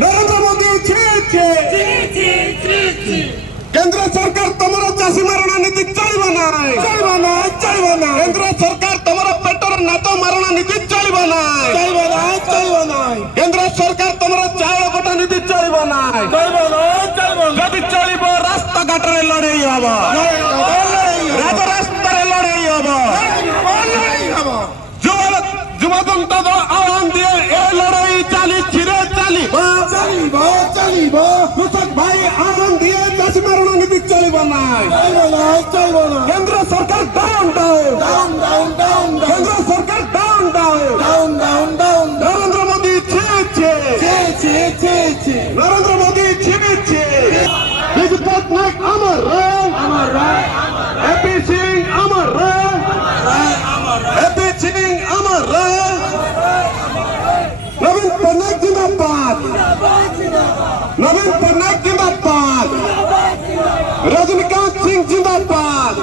নরেন্দ্র মোদী কেন্দ্র সরকার তোমার চাষী মারଣା নীতি চলব না কেন্দ্র সরকার তোমার পেটর নাত মারଣା নীতি চলব না কেন্দ্র সরকার তোমার চাউল কটা নীতি চলব না যদি চলব রাস্তাঘাটে লড়াই হব রাজরাস্তায় লড়াই হব যুবদন্ত আহ্বান দিয়ে এই লড়াই চালিয়ে চালিব কৃষক ভাই আহ্বান দিয়ে চাষী মারଣା নীতি চলব না কেন্দ্র সরকার ডাউন কেন্দ্র সরকার ডাউন নরেন্দ্র মোদী নরেন্দ্র মোদী বিজু পটনায়ক আমার এপি সিং আমার নবীন পটনায়ক জিন্দাবাদ রজনীকান্ত সিং জিন্দাবাদ